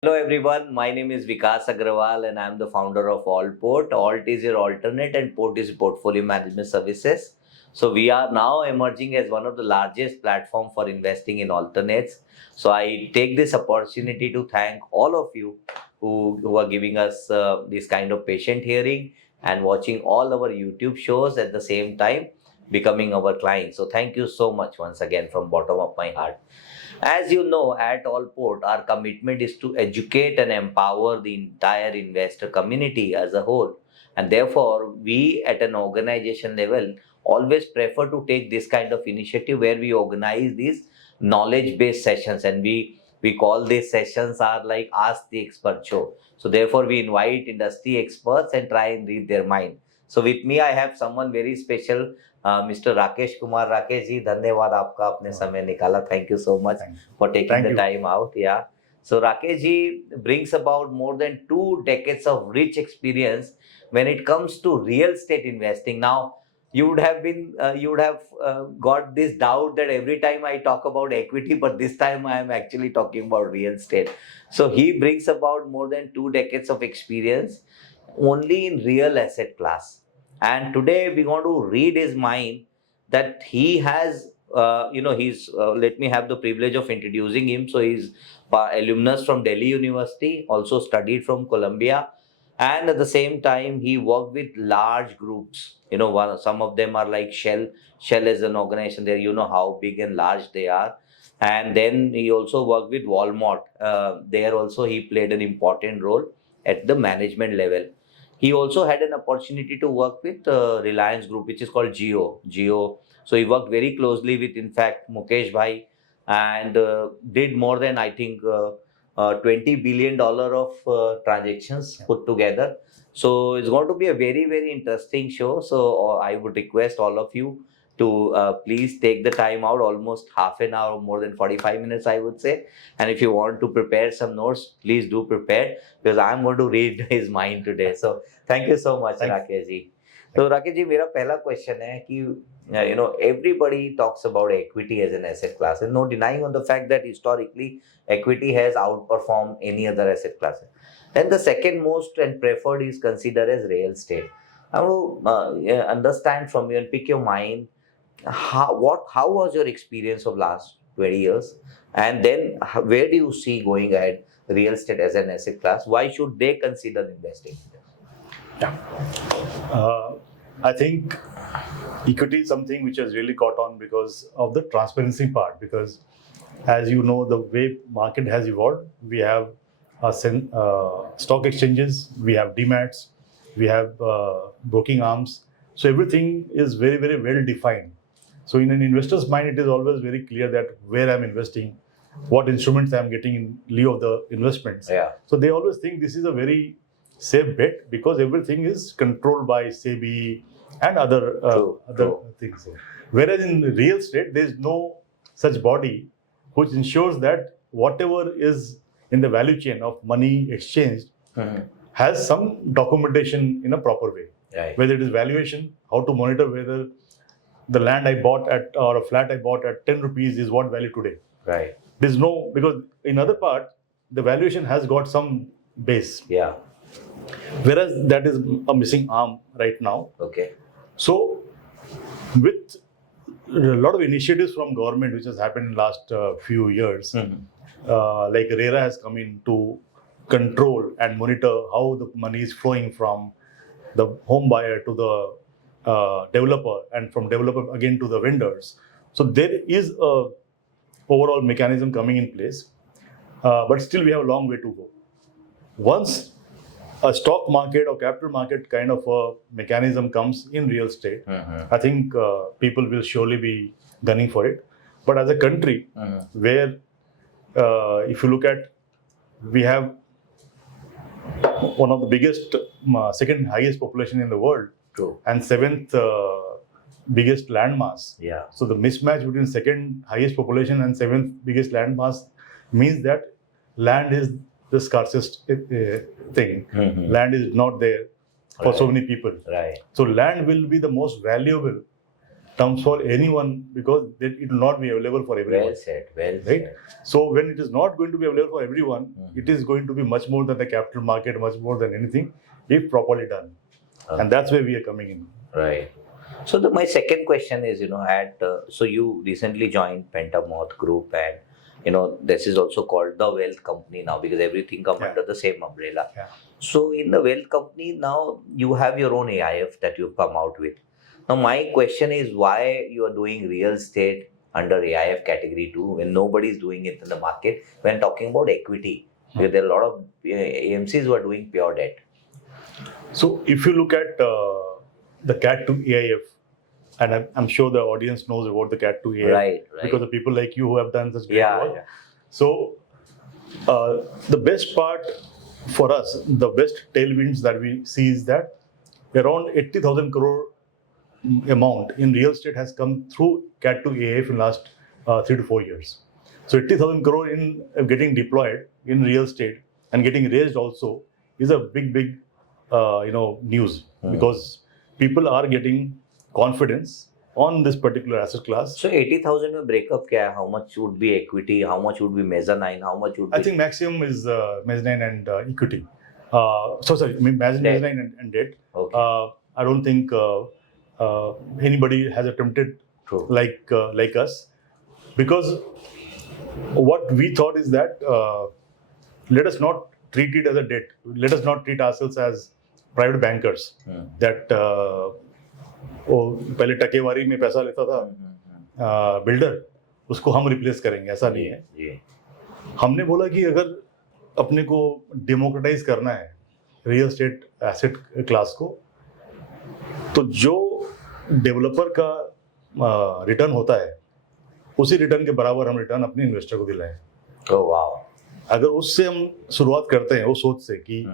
Hello everyone, my name is Vikas Agrawal and I am the founder of Allport. Alt is your alternate and Port is portfolio management services. So we are now emerging as one of the largest platform for investing in alternates. So I take this opportunity to thank all of you who are giving us this kind of patient hearing and watching all our YouTube shows at the same time becoming our clients. So thank you so much once again from bottom of my heart. As you know, at Allport, our commitment is to educate and empower the entire investor community as a whole. And therefore, we at an organization level always prefer to take this kind of initiative where we organize these knowledge-based sessions, and we call these sessions are like Ask the Expert show. So therefore, we invite industry experts and try and read their mind. So with me, I have someone very special, mister Rakesh Kumar. Rakesh ji, धन्यवाद आपका, आपने समय निकाला. Thank you so much for taking Thank the you. time out. Yeah. So Rakesh ji brings about more than 2 decades of rich experience when it comes to real estate investing. Now, you would have got this doubt that every time I talk about equity, but this time I am actually talking about real estate. So he brings about more than 2 decades of experience only in real asset class. And today we want to read his mind that he has, he's, let me have the privilege of introducing him. So he's alumnus from Delhi University, also studied from Columbia. And at the same time, he worked with large groups. Some of them are like Shell. Shell is an organization there, you know how big and large they are. And then he also worked with Walmart. There also he played an important role at the management level. He also had an opportunity to work with Reliance Group, which is called Geo. So he worked very closely with, in fact, Mukesh Bhai, and did more than, I think, $20 billion of transactions put together. So it's going to be a very, very interesting show. So I would request all of you to please take the time out, almost half an hour, more than 45 minutes, I would say. And if you want to prepare some notes, please do prepare, because I'm going to read his mind today. So thank you so much, Rakesh ji. So Rakesh ji, मेरा पहला question है कि everybody talks about equity as an asset class, and no denying on the fact that historically equity has outperformed any other asset class. Then the second most and preferred is considered as real estate. I want to understand from you and pick your mind how was your experience of last 20 years, and then where do you see going ahead real estate as an asset class? Why should they consider investing? Yeah. I think equity is something which has really caught on because of the transparency part. Because as you know, the way market has evolved, we have stock exchanges, we have DMATs, we have broking arms. So everything is very, very well defined. So in an investor's mind, it is always very clear that where I'm investing, what instruments I'm getting in lieu of the investments. Yeah. So they always think this is a very safe bet because everything is controlled by SEBI and other things. Whereas in real estate, there is no such body which ensures that whatever is in the value chain of money exchanged has some documentation in a proper way. Right. Whether it is valuation, how to monitor whether the land I bought at or a flat I bought at 10 rupees is what value today. Right. There's no, because in other part, the valuation has got some base. Yeah. Whereas that is a missing arm right now. Okay. So with a lot of initiatives from government which has happened in last few years, like RERA has come in to control and monitor how the money is flowing from the home buyer to the developer, and from developer again to the vendors. So there is a overall mechanism coming in place, but still we have a long way to go. Once a stock market or capital market kind of a mechanism comes in real estate, I think people will surely be gunning for it. But as a country, where if you look at, we have one of the biggest, second highest population in the world, True. and seventh biggest landmass. Yeah. So the mismatch between second highest population and seventh biggest landmass means that land is the scarcest thing. Land is not there for so many people. Right. So land will be the most valuable terms for anyone because it will not be available for everyone. Well said. Well Right? said. So when it is not going to be available for everyone, Mhm. it is going to be much more than the capital market, much more than anything, if properly done. Okay. And that's where we are coming in. Right. So my second question is, so you recently joined Pentamoth Group, and this is also called the Wealth Company now because everything come Yeah. under the same umbrella. Yeah. So in the Wealth Company now you have your own AIF that you've come out with. Now my question is why you are doing real estate under AIF category 2 when nobody is doing it in the market when talking about equity? Because there are a lot of AMCs who are doing pure debt. So if you look at the CAT 2 AIF, and I'm sure the audience knows about the CAT 2 AIF Right. because of people like you who have done such great Yeah, work. yeah. So the best part for us, the best tailwinds that we see is that around 80,000 crore amount in real estate has come through CAT 2 AIF in last 3 to 4 years. So 80,000 crore in getting deployed in real estate and getting raised also is a big news because people are getting confidence on this particular asset class. So 80,000 में breakup क्या है? How much would be equity? How much would be mezzanine? How much would be? I think maximum is mezzanine and equity. Debt. Mezzanine and debt. Okay. I don't think anybody has attempted True. like us, because what we thought is that let us not treat it as a debt. Let us not treat ourselves as private bankers that वो पहले टकेवारी में पैसा लेता था builder, उसको हम replace करेंगे, ऐसा नहीं है. जी. हमने बोला कि अगर अपने को डेमोक्रेटाइज करना है रियल एस्टेट एसेट क्लास को, तो जो डेवलपर का रिटर्न होता है उसी रिटर्न के बराबर हम रिटर्न अपने इन्वेस्टर को दिलाएं. Oh wow. अगर उससे हम शुरुआत करते हैं वो सोच से कि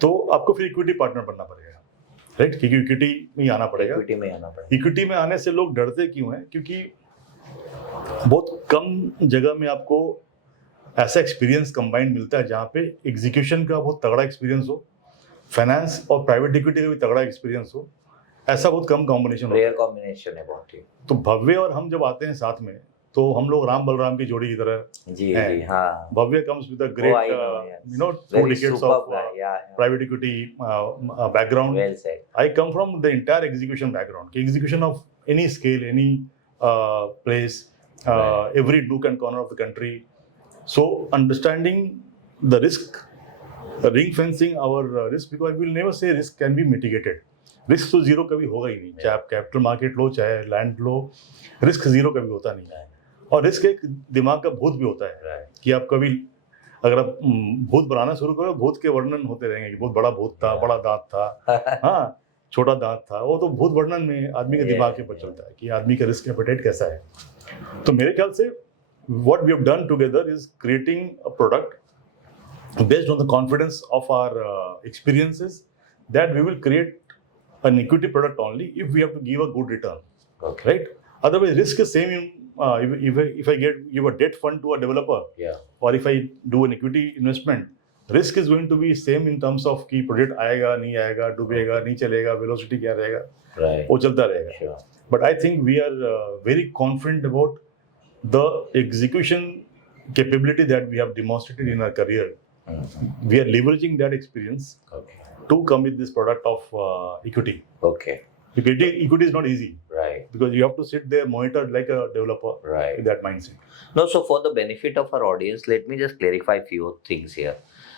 तो आपको फिर इक्विटी पार्टनर बनना पड़ेगा, राइट? क्योंकि इक्विटी में आना पड़ेगा. इक्विटी में आने से लोग डरते क्यों हैं? क्योंकि बहुत कम जगह में आपको ऐसा एक्सपीरियंस कंबाइंड मिलता है जहाँ पे एग्जीक्यूशन का बहुत तगड़ा एक्सपीरियंस हो, फाइनेंस और प्राइवेट इक्विटी का भी तगड़ा एक्सपीरियंस हो. ऐसा बहुत कम कॉम्बिनेशन रेयर कॉम्बिनेशन है बहुत ही. तो भव्य और हम जब आते हैं साथ में तो हम लोग राम बलराम की जोड़ी की तरह. जी. हाँ. Bhavya comes with a great, yes. 2 decades of yeah. private equity background. Well said. I come from the entire execution background. Execution of any scale, any place, every nook and corner of the country. So understanding the risk, ring fencing our risk, because I will never say risk can be mitigated. Risk तो zero कभी होगा ही नहीं, चाहे आप capital market लो चाहे land लो, risk zero कभी होता नहीं है. और रिस्क एक दिमाग का भूत भी होता है कि आप कभी अगर आप भूत बनाना शुरू करो, भूत के वर्णन होते रहेंगे कि बहुत बड़ा भूत था, बड़ा दांत था, हाँ छोटा दांत था. वो तो भूत वर्णन में आदमी के दिमाग के ऊपर चलता है कि आदमी का रिस्क एपेटाइट कैसा है. तो मेरे ख्याल से what we have done together is creating a product based on the confidence of our experiences that we will create an equity product only if we have to give a good return. Okay. Right? Otherwise, risk is same if I give a debt fund to a developer, or if I do an equity investment, risk is going to be same in terms of कि project आएगा नहीं आएगा, डूबेगा नहीं चलेगा, velocity क्या रहेगा, वो चलता रहेगा. Sure. But I think we are very confident about the execution capability that we have demonstrated in our career. We are leveraging that experience to come with this product of equity. Okay. Equity is not easy. Right. Because you have to sit there monitored like a developer. Right. With that mindset. No, so for the benefit of our audience, let me just clarify few things here.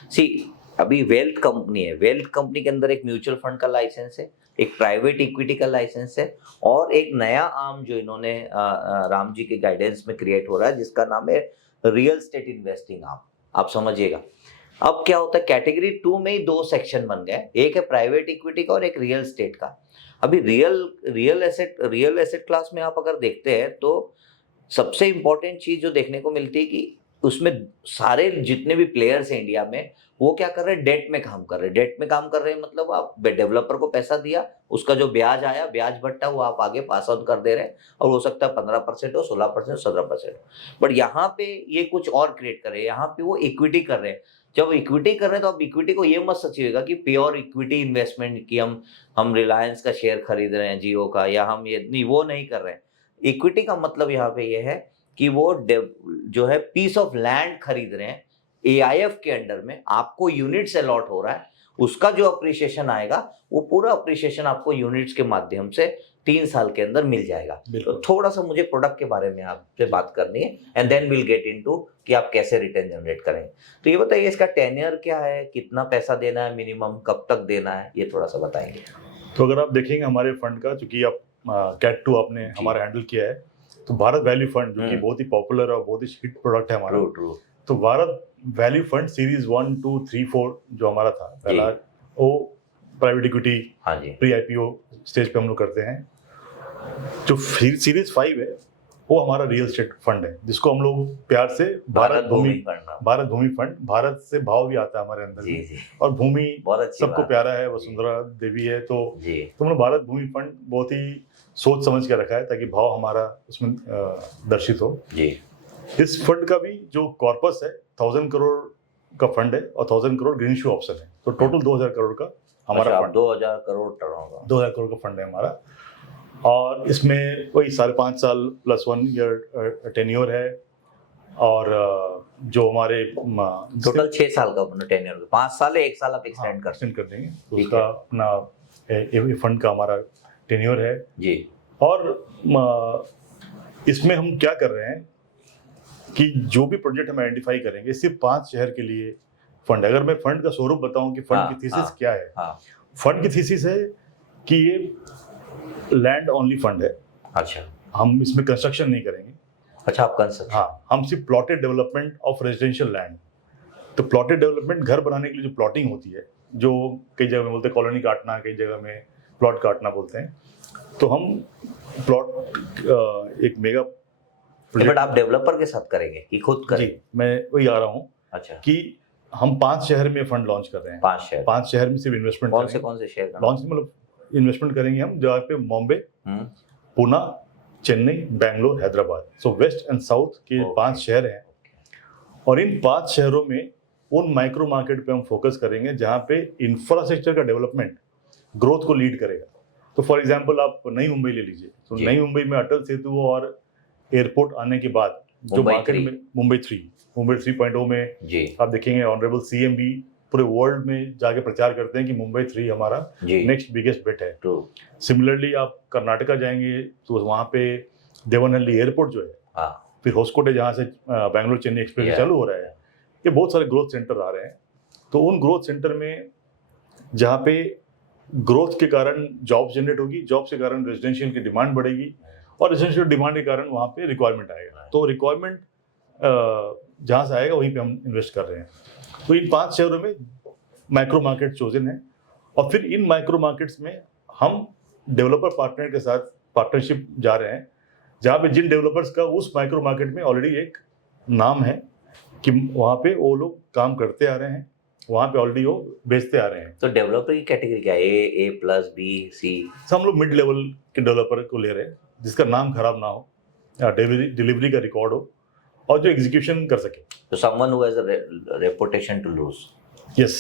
See, अभी wealth company है, wealth company के अंदर एक mutual fund का licence है, एक private equity का licence है, और एक नया आर्म जो इन्होंने राम जी के गाइडेंस में क्रिएट हो रहा है जिसका नाम है रियल स्टेट इन्वेस्टिंग आर्म. आप समझिएगा. अब क्या होता है, कैटेगरी 2 में ही 2 सेक्शन बन गए, एक है प्राइवेट इक्विटी का और एक रियल स्टेट का. अभी रियल एसेट क्लास में आप अगर देखते हैं तो सबसे इंपॉर्टेंट चीज जो देखने को मिलती है कि उसमें सारे जितने भी प्लेयर्स हैं इंडिया में वो क्या कर रहे हैं, डेट में काम कर रहे हैं। डेट में काम कर रहे हैं मतलब आप डेवलपर को पैसा दिया, उसका जो ब्याज आया, ब्याज बट्टा, वो आप आगे पास ऑन कर दे रहे हैं, और हो सकता है 15% हो, 16%, 17%। बट यहाँ पे ये कुछ और क्रिएट कर रहे हैं, यहाँ पे वो इक्विटी कर रहे हैं। जब इक्विटी कर रहे हैं तो आप इक्विटी को ये मत सोचिएगा कि प्योर इक्विटी इन्वेस्टमेंट की हम रिलायंस का शेयर खरीद रहे हैं, जियो का, या हम ये नहीं, वो नहीं कर रहे हैं। इक्विटी का मतलब यहाँ पे ये है कि वो जो है पीस ऑफ लैंड खरीद रहे हैं, एआईएफ के अंडर में आपको यूनिट्स अलॉट हो रहा है, उसका जो अप्रिसिएशन आएगा वो पूरा अप्रिसिएशन आपको यूनिट्स के माध्यम से 3 साल के अंदर मिल जाएगा। तो थोड़ा सा मुझे प्रोडक्ट के बारे में आपसे बात करनी है, and then will get into कि आप कैसे रिटर्न जनरेट करेंगे। तो ये बताइए, इसका टेन्योर क्या है, कितना पैसा देना है मिनिमम, कब तक देना है, ये थोड़ा सा बताएंगे। तो अगर आप देखेंगे हमारे फंड का, चूंकि आप कैट 2 आपने हमारा हैंडल किया है, तो भारत वैल्यू फंड जो कि बहुत ही पॉपुलर और बहुत ही हिट प्रोडक्ट है हमारा। ट्रू। तो भारत वैल्यू फंड सीरीज 1, 2, 3, 4 जो हमारा था पहला, वो प्राइवेट इक्विटी, हाँ जी, प्री आईपीओ स्टेज पे हम लोग करते हैं। जो सीरीज 5 है वो हमारा रियल एस्टेट फंड है, जिसको हम लोग प्यार से भारत भूमि फंड, भारत से भाव भी आता है हमारे अंदर जी जी, और भूमि सबको प्यारा है, जी। वसुंधरा देवी है, तो जी, हम लोग भारत भूमि फंड बहुत ही सोच समझ के रखा है ताकि भाव हमारा उसमें दर्शित हो जी। इस फंड का भी जो कॉर्पस है 1000 करोड़ का फंड है और 1000 करोड़ ग्रीन शू ऑप्शन है, तो टोटल 2000 करोड़ का हमारा फंड, 2000 करोड़ टर्नओवर, 2000 करोड़ का फंड है हमारा। और इसमें वही 5.5 साल प्लस 1 ईयर टेन्योर है, और जो हमारे टोटल 6 साल का टेन्योर, 5 साल है, 1 साल आप एक्सटेंड कर देंगे, तो उसका अपना फंड का हमारा टेन्योर है जी। और इसमें हम क्या कर रहे हैं कि जो भी प्रोजेक्ट हम आइडेंटिफाई करेंगे सिर्फ 5 शहर के लिए फंड। अगर मैं फंड का स्वरूप बताऊं कि फंड की थीसिस क्या है, फंड की थीसिस है कि ये लैंड ओनली फंड है। अच्छा, हम इसमें कंस्ट्रक्शन नहीं करेंगे। अच्छा, आप कंस्ट्रक्शन, हाँ, हम सिर्फ plotted development of residential land. तो प्लॉटेड डेवलपमेंट घर बनाने के लिए जो प्लॉटिंग होती है, जो कई जगह में बोलते हैं कॉलोनी काटना, कई जगह में प्लॉट काटना बोलते हैं, तो हम प्लॉट एक मेगा बट आप डेवलपर के साथ करेंगे कि खुद करेंगे? जी, मैं वही आ रहा हूँ। अच्छा, कि हम 5 शहर में फंड लॉन्च कर रहे हैं। 5 शहर में सिर्फ इन्वेस्टमेंट। कौन से शहर लॉन्च मतलब इन्वेस्टमेंट करेंगे हम, जहाँ पे बॉम्बे, पुणे, चेन्नई, बेंगलोर, हैदराबाद, सो वेस्ट एंड साउथ के 5 शहर हैं। और इन 5 शहरों में उन माइक्रो मार्केट पे हम फोकस करेंगे जहाँ पे इंफ्रास्ट्रक्चर का डेवलपमेंट ग्रोथ को लीड करेगा। तो फॉर एग्जांपल आप नई मुंबई ले लीजिए, तो नई मुंबई में अटल सेतु और एयरपोर्ट आने के बाद जो मार्केट में मुंबई 3.0 में जी, आप देखेंगे ऑनरेबल सीएम भी पूरे वर्ल्ड में जाके प्रचार करते हैं कि मुंबई 3 हमारा नेक्स्ट बिगेस्ट बेट है। सिमिलरली आप कर्नाटका जाएंगे तो वहाँ पे देवनहल्ली एयरपोर्ट जो है, फिर होस्कोटे जहाँ से बेंगलोर चेन्नई एक्सप्रेस चालू हो रहा है, ये बहुत सारे ग्रोथ सेंटर आ रहे हैं। तो उन ग्रोथ सेंटर में जहाँ पे ग्रोथ के कारण जॉब्स जनरेट होगी, जॉब्स के कारण रेजिडेंशियल की डिमांड बढ़ेगी, और रेजिडेंशियल डिमांड के कारण वहाँ पे रिक्वायरमेंट आएगा। तो रिक्वायरमेंट जहाँ से आएगा वहीं पे हम इन्वेस्ट कर रहे हैं। तो इन 5 शहरों में माइक्रो मार्केट चोजन है, और फिर इन माइक्रो मार्केट्स में हम डेवलपर पार्टनर के साथ पार्टनरशिप जा रहे हैं, जहाँ पे जिन डेवलपर्स का उस माइक्रो मार्केट में ऑलरेडी एक नाम है कि वहाँ पे वो लोग काम करते आ रहे हैं, वहाँ पे ऑलरेडी वो बेचते आ रहे हैं। तो डेवलपर की कैटेगरी क्या है? A+, B, C? हम लोग मिड लेवल के डेवलपर को ले रहे हैं जिसका नाम खराब ना हो, डिलीवरी का रिकॉर्ड हो, और जो एग्जीक्यूशन कर सके। तो someone who has a reputation to lose. Yes.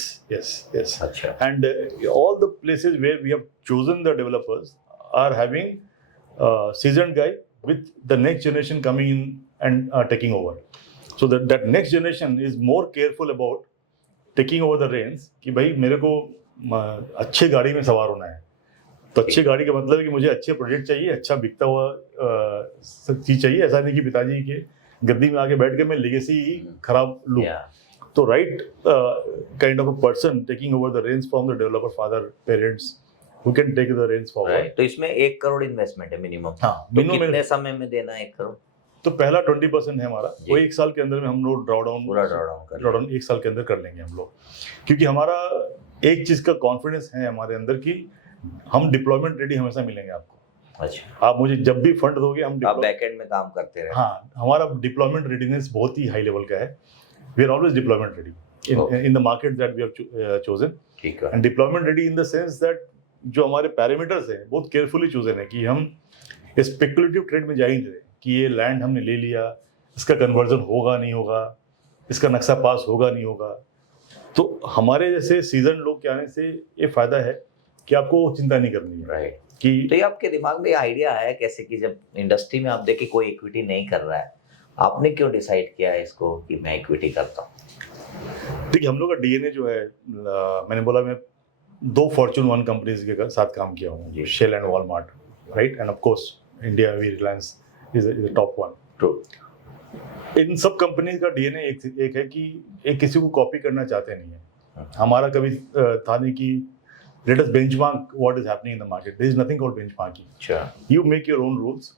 अच्छा. And all the places where we have chosen the developers are having seasoned guy with the next generation coming in and taking over. So that next generation is more careful about taking over the reins कि भाई मेरे को अच्छे गाड़ी में सवार होना है। तो अच्छी गाड़ी का मतलब है कि मुझे अच्छे प्रोजेक्ट चाहिए, अच्छा बिकता हुआ चीज चाहिए। ऐसा नहीं कि पिताजी के गद्दी में आके बैठ के मैं लेगेसी खराब लूं। तो right kind of a person taking over the range from the developer father parents who can take the range forward. तो इसमें 1 करोड़ इन्वेस्टमेंट है मिनिमम। हाँ, तो कितने समय में देना है 1 करोड़? तो पहला 20% है हमारा, वो 1 साल के अंदर में हम लोग ड्रॉडाउन 1 साल के अंदर कर लेंगे हम लोग, क्योंकि हमारा एक चीज का कॉन्फिडेंस है हमारे अंदर कि हम डिप्लॉयमेंट रेडी हमेशा मिलेंगे आपको। अच्छा, आप मुझे जब भी फंड दोगे हम आप बैकएंड में काम करते रहे। हाँ, हमारा डिप्लॉयमेंट रेडीनेस बहुत ही हाई लेवल का है. We are always deployment ready in the market that we have chosen. ठीक है। And deployment ready in the sense that जो हमारे पैरामीटर्स हैं बहुत केयरफुली चूजन है कि हम स्पेकुलेटिव ट्रेड में जा ही नहीं रहे कि ये लैंड हमने ले लिया, इसका कन्वर्जन होगा नहीं होगा, इसका नक्शा पास होगा नहीं होगा. तो हमारे जैसे सीजन लोग के आने से ये फायदा है कि आपको चिंता नहीं करनी है राइट। कि तो ये आपके दिमाग में आइडिया आया कैसे कि जब इंडस्ट्री में आप देखे कोई इक्विटी नहीं कर रहा है, आपने क्यों डिसाइड किया है इसको कि मैं इक्विटी करता हूँ? देखिए हम लोग का डीएनए जो है, मैंने बोला मैं 2 फॉर्च्यून 1 कंपनीज के साथ काम किया हूँ, Shell and Walmart, right, and of course India we Reliance is the top one. True. इन सब कंपनीज का डीएनए एक है कि एक किसी को कॉपी करना चाहते नहीं है. हमारा कभी था नहीं कि let us benchmark what is happening in the market. There is nothing called benchmarking. अच्छा। You make your own rules.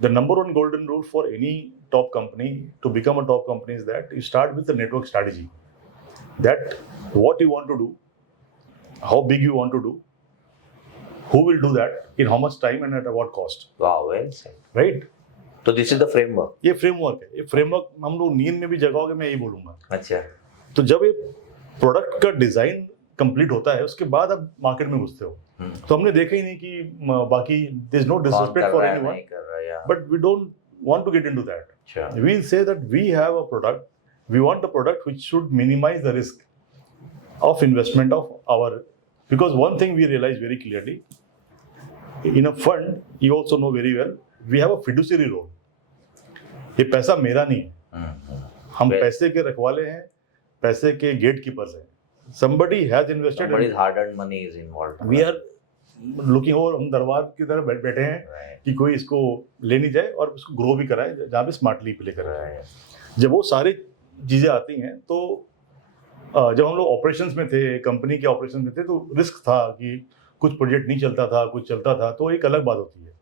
The number one golden rule for any top company to become a top company is that you start with the network strategy. That what you want to do, how big you want to do, who will do that, in how much time and at what cost. वाह, well said. Right? तो this is the framework. ये framework है. ये framework हम लोग नींद में भी जगाओगे मैं यही बोलूंगा. अच्छा। तो जब ये प्रोडक्ट का डिजाइन कंप्लीट होता है उसके बाद आप मार्केट में घुसते हो. तो हमने देखा ही नहीं कि बाकी there is no disrespect for anyone, but we don't want to get into that. Sure. We say that we have a product, we want a product which should minimize the risk of investment of our, because one thing we realize very clearly, in a fund, you also know very well, we have a fiduciary role. ये पैसा मेरा नहीं है, हम पैसे के रखवाले हैं, पैसे के गेट कीपर्स हैं. Somebody has invested. Somebody's hard-earned money is involved. We are looking over, हम दरबार की तरह बैठे हैं कि कोई इसको ले नहीं जाए और उसको ग्रो भी कराए जहाँ पे स्मार्टली प्ले कराए. जब वो सारी चीज़ें आती हैं तो जब हम लोग ऑपरेशंस में थे, कंपनी के ऑपरेशन में थे, तो रिस्क था कि कुछ प्रोजेक्ट नहीं चलता था, कुछ चलता था, तो एक अलग बात होती है.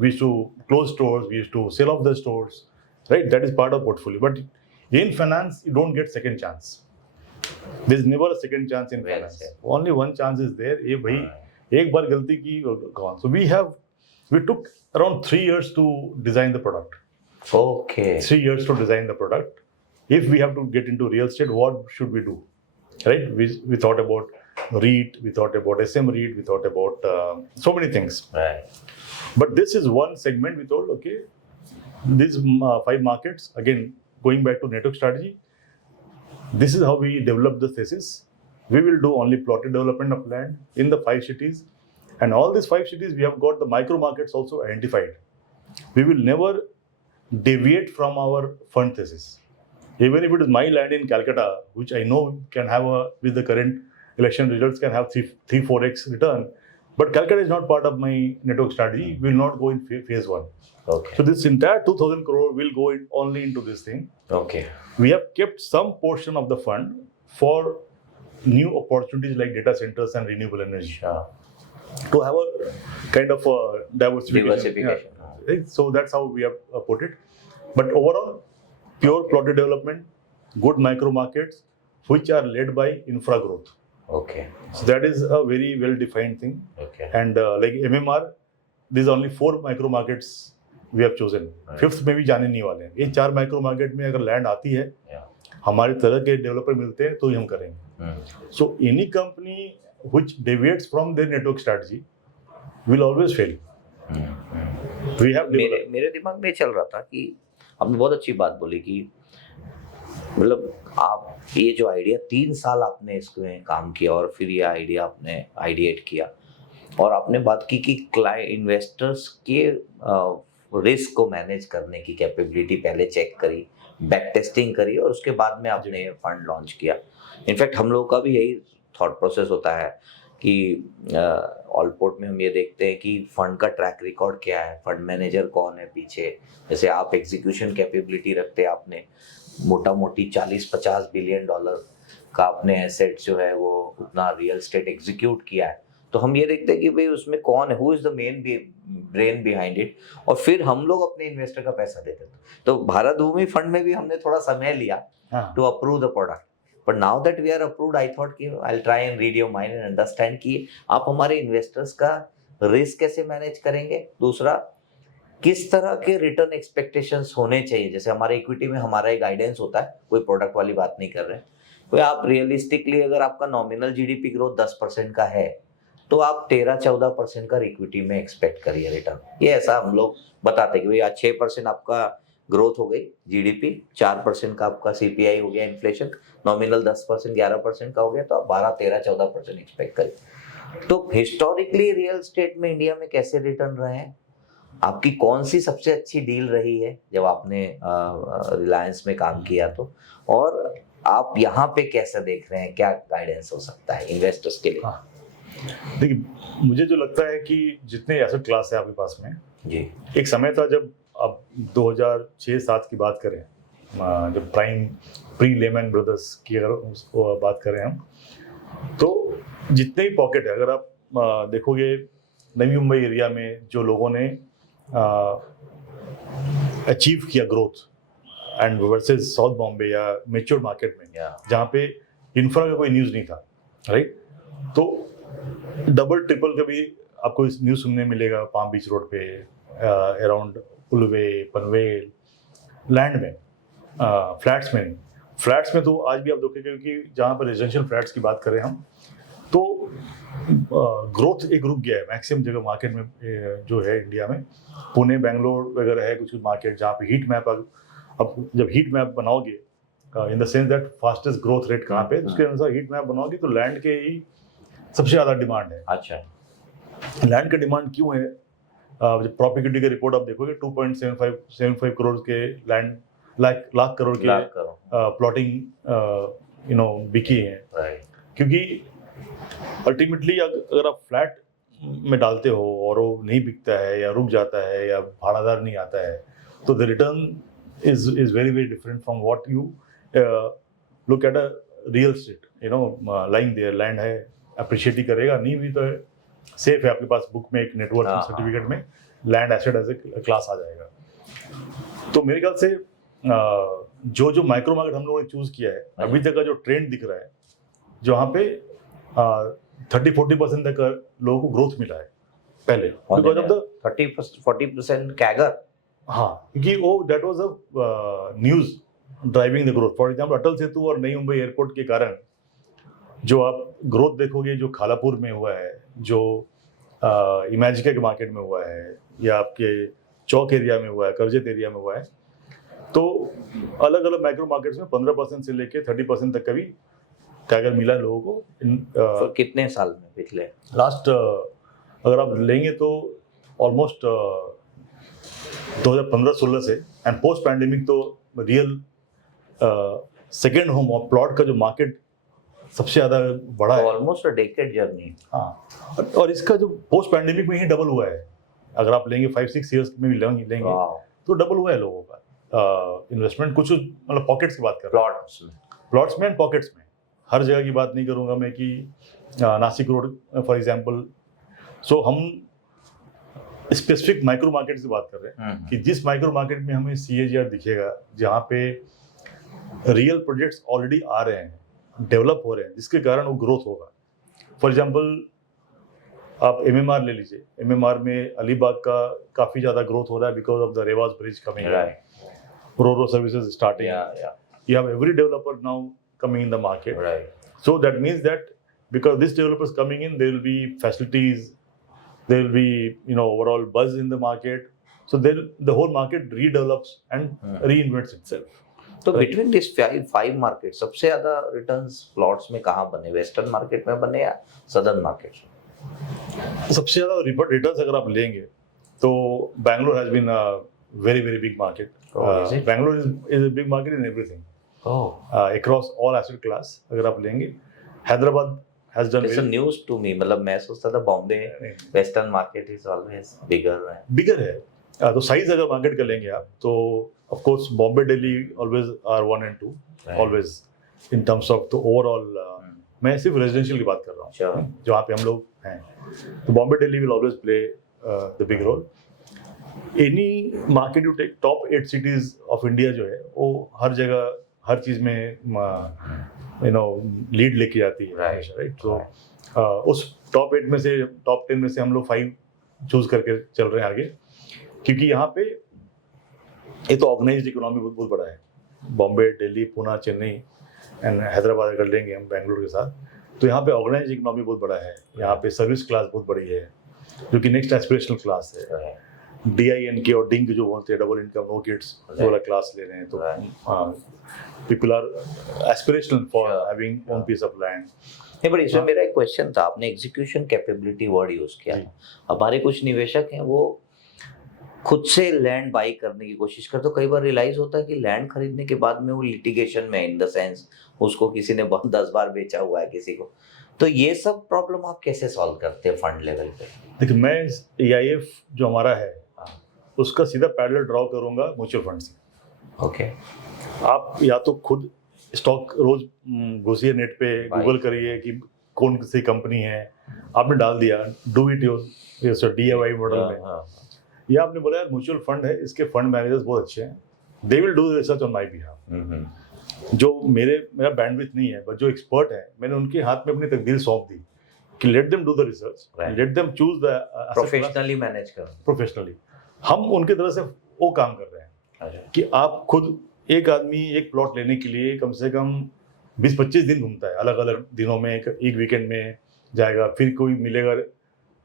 We used to close stores, we used to sell off the stores, right, that is part of portfolio. But in finance you don't get second chance. There is never a second chance in finance. Only one chance is there. ये भाई एक बार गलती की gone. So we took around 3 years to design the product. Okay. 3 years to design the product. If we have to get into real estate, what should we do? Right? We thought about REIT, we thought about SM REIT, we thought about so many things. Right. But this is one segment we thought, okay, these 5 markets, again, going back to network strategy, this is how we developed the thesis. We will do only plotted development of land in the 5 cities. And all these 5 cities, we have got the micro markets also identified. We will never deviate from our fund thesis. Even if it is my land in Calcutta, which I know can have with the current election results, can have 3-4x return, but Calcutta is not part of my network strategy. We will not go in phase 1. Okay. So this entire 2,000 crore will go only into this thing. Okay. We have kept some portion of the fund for new opportunities like data centers and renewable energy. Sure. To have a kind of diversification. Yeah. Right? So that's how we have put it. But overall, pure plotted development, good micro markets, which are led by infra growth. Okay. So that is a very well defined thing. Okay. And like MMR, there's only 4 micro markets we have chosen. Right. 5th में भी जाने नहीं वाले हैं. ये 4 micro market में अगर land आती है, Yeah. हमारे तरह के डेवलपर मिलते हैं तो ही हम करेंगे. So any company which deviates from their network strategy will always fail. We have मेरे दिमाग में चल रहा था कि आपने बहुत अच्छी बात बोली कि मतलब आप ये जो आइडिया 3 साल आपने इसमें काम किया और फिर ये आइडिया आपने आइडिएट किया और आपने बात की कि क्लाइंट इन्वेस्टर्स के रिस्क को मैनेज करने की कैपेबिलिटी पहले चेक करी, बैक टेस्टिंग करी और उसके बाद में आपने फंड लॉन्च किया. इनफैक्ट हम लोग का भी यही थॉट प्रोसेस होता है कि ऑलपोर्ट में हम ये देखते हैं कि फंड का ट्रैक रिकॉर्ड क्या है, फंड मैनेजर कौन है पीछे. जैसे आप एग्जीक्यूशन कैपेबिलिटी रखते हैं, आपने मोटा मोटी 40-50 बिलियन डॉलर का अपने एसेट जो है वो उतना रियल एस्टेट एग्जीक्यूट किया है, तो हम ये देखते हैं कि भाई उसमें कौन है, who is the main brain behind it, और फिर हम लोग अपने इन्वेस्टर का पैसा देते थे. तो भारत भूमि फंड में भी हमने थोड़ा समय लिया to approve the product. But now that we are approved, I thought कि I'll try and read your mind and understand कि आप हमारे इन्वेस्टर्स का रिस्क कैसे मैनेज करेंगे, दूसरा किस तरह के रिटर्न एक्सपेक्टेशंस होने चाहिए। जैसे हमारे इक्विटी में हमारा एक गाइडेंस होता है, कोई प्रोडक्ट वाली बात नहीं कर रहे हैं, कोई आप रियलिस्टिकली अगर आपका नॉमिनल जीडीपी ग्रोथ 10% का है तो आप 13-14% का इक्विटी में एक्सपेक्ट करिए रिटर्न। ये ऐसा हम लोग बताते हैं कि भैया 6% आपका ग्रोथ हो गई जीडीपी, 4% का आपका सीपीआई हो गया इन्फ्लेशन, नॉमिनल 10% 11% का हो गया, तो आप 12-13-14% एक्सपेक्ट करिए। तो हिस्टोरिकली रियल स्टेट में इंडिया में कैसे रिटर्न रहे हैं, आपकी कौन सी सबसे अच्छी डील रही है जब आपने रिलायंस में काम किया, तो और आप यहाँ पे कैसे देख रहे हैं, क्या गाइडेंस हो सकता है इन्वेस्टर्स के लिए? देखिए, मुझे जो लगता है कि जितने एसेट क्लास है आपके पास में जी, एक समय था जब आप 2006-07 की बात करें, जब प्री लेमन ब्रदर्स की अगर उसको बात करें हम, तो जितने ही पॉकेट है, अगर आप देखोगे नवी मुंबई एरिया में जो लोगों ने अचीव किया growth and versus south Bombay या मेच्योर मार्केट में जहाँ पे इंफ्रा का कोई न्यूज़ नहीं था, राइट, तो डबल ट्रिपल का भी आपको इस न्यूज़ सुनने मिलेगा पाम बीच रोड पे, अराउंड उलवे, पनवेल, लैंड में, फ्लैट्स में नहीं। फ्लैट्स में तो आज भी आप देखोगे कि जहाँ पर रेजिडेंशियल फ्लैट्स की बात करें हम, तो ग्रोथ एक रुक गया है मैक्सिमम जगह मार्केट में, जो है इंडिया में पुणे, बेंगलोर वगैरह है कुछ मार्केट जहाँ पे हीट मैप, अब जब हीट मैप बनाओगे इन the sense that fastest growth rate कहाँ पे, उसके अनुसार हीट मैप बनाओगे तो लैंड के ही सबसे ज़्यादा डिमांड है। अच्छा, लैंड का डिमांड क्यों है? जब प्रॉपर्टी की रिपोर्ट आप देखोगे 2.75 करोड़ के लैंड, लाख करोड़ के प्लॉटिंग बिकी है, क्योंकि अल्टीमेटली अगर आप फ्लैट में डालते हो और वो नहीं बिकता है या रुक जाता है या भाड़ादार नहीं आता है, तो the return is very very different from what you look at a real estate, lying there, land है, अप्रिशिएट ही करेगा, नहीं भी तो सेफ है आपके पास, बुक में एक नेटवर्क सर्टिफिकेट में land asset as a class आ जाएगा। तो मेरे ख्याल से जो माइक्रो मार्केट हम लोगों ने चूज किया है, अभी तक का जो ट्रेंड दिख रहा है, जहाँ पे 30-40% तक लोगों को ग्रोथ मिला है पहले, बिकॉज ऑफ द 30-40% कैगर। हाँ, क्योंकि वो that was a news driving the growth. For example Atal Setu और नई मुंबई एयरपोर्ट के कारण जो आप ग्रोथ देखोगे, जो खालापुर में हुआ है, जो इमेजिका के मार्केट में हुआ है, या आपके चौक एरिया में हुआ है, करजत एरिया में हुआ है, तो अलग अलग माइक्रो मार्केट्स में 15% से लेके 30% तक का भी कैगर मिला है लोगों को। तो कितने साल में पिछले लास्ट अगर आप लेंगे तो ऑलमोस्ट 2015-16 से, एंड पोस्ट पैंडेमिक तो रियल सेकेंड होम और प्लॉट का जो मार्केट सबसे ज्यादा बड़ा है, ऑलमोस्ट अ डेकेड जर्नी। हाँ, और इसका जो पोस्ट पैंडेमिक में ही डबल हुआ है, अगर आप लेंगे 5-6 ईयर्स में भी लेंगे तो डबल हुआ है लोगों का इन्वेस्टमेंट। कुछ मतलब पॉकेट्स की बात कर रहा हूँ, प्लॉट्स में एंड पॉकेट्स में, हर जगह की बात नहीं करूँगा मैं कि नासिक रोड फॉर एग्जांपल। सो हम स्पेसिफिक माइक्रो मार्केट से बात कर रहे हैं कि जिस माइक्रो मार्केट में हमें CAGR दिखेगा, जहाँ पे रियल प्रोजेक्ट्स ऑलरेडी आ रहे हैं, डेवलप हो रहे हैं, जिसके कारण वो ग्रोथ होगा। फॉर एग्जांपल आप MMR ले लीजिए, MMR में अलीबाग का काफ़ी ज़्यादा ग्रोथ हो रहा है बिकॉज ऑफ द रेवाज bridge coming, ro services starting, you have every developer now coming in the market, so that means that because this developer is coming in, there will be facilities, there will be overall buzz in the market, so then the whole market redevelops and reinvents itself. तो between this 5 market सबसे ज्यादा returns plots में कहाँ बने, western market में बने या southern market में? सबसे ज्यादा रिटर्न्स अगर आप लेंगे तो Bangalore has been a very very big market. Bangalore is a big market in everything, across all asset class. अगर आप लेंगे, Hyderabad has done it's a news to me, मतलब मैं सोचता था Bombay western market is always bigger है। तो साइज अगर मार्केट का लेंगे आप, तो of course Bombay Delhi always are 1 and 2 always in terms of the overall. मैं सिर्फ रेजिडेंशियल की बात कर रहा हूँ जहाँ पे हम लोग हैं, तो Bombay Delhi will always play the big role. Any market you take, top 8 cities of India जो है वो हर जगह हर चीज में लीड लेके जाती है, राइट। तो उस टॉप 8 में से, टॉप 10 में से हम लोग 5 चूज करके चल रहे हैं आगे, क्योंकि यहाँ पे ये तो ऑर्गेनाइज्ड इकोनॉमी बहुत बहुत बड़ा है। बॉम्बे, दिल्ली, पुणे, चेन्नई एंड हैदराबाद अगर लेंगे हम बेंगलुरु के साथ, तो यहाँ पे ऑर्गेनाइज्ड इकोनॉमी बहुत बड़ा है। यहाँ पे सर्विस क्लास बहुत बड़ी है, जो कि नेक्स्ट एस्पिरेशनल क्लास है। DINK और डिंक जो बोलते हैं, डबल इनकम नो किड्स, वो वाला क्लास ले रहे हैं। तो हाँ, people are aspirational for having own piece of land. नहीं, बट इसमें मेरा एक क्वेश्चन था, आपने एग्जीक्यूशन कैपेबिलिटी वर्ड यूज किया। हमारे कुछ निवेशक हैं वो खुद से लैंड बाई करने की कोशिश करते, तो कई बार रियलाइज होता है कि लैंड खरीदने के बाद में वो लिटिगेशन में, इन द सेंस उसको किसी ने 10 बार बेचा हुआ है किसी को, तो ये सब प्रॉब्लम आप कैसे सॉल्व करते हैं फंड लेवल पे? देखिए, मैं AIF जो हमारा है उसका सीधा पैरेलल ड्रॉ करूंगा म्यूचुअल फंड से। ओके, आप या तो खुद स्टॉक रोज घुसिए नेट पे, गूगल करिए कि कौन सी कंपनी है, आपने डाल दिया, do it your DIY model में। या आपने बोला यार म्यूचुअल फंड है, इसके फंड मैनेजर्स बहुत अच्छे हैं, they will do research on my behalf. जो मेरा बैंडविड्थ नहीं है, बट जो एक्सपर्ट है, मैंने उनके हाथ में अपनी तकदीर सौंप दी कि let them do the research, let them choose the professionally manage कर, प्रोफेशनली। हम उनकी तरह से वो काम कर रहे हैं कि आप खुद, एक आदमी एक प्लॉट लेने के लिए कम से कम 20-25 दिन घूमता है, अलग अलग दिनों में, एक वीकेंड में जाएगा, फिर कोई मिलेगा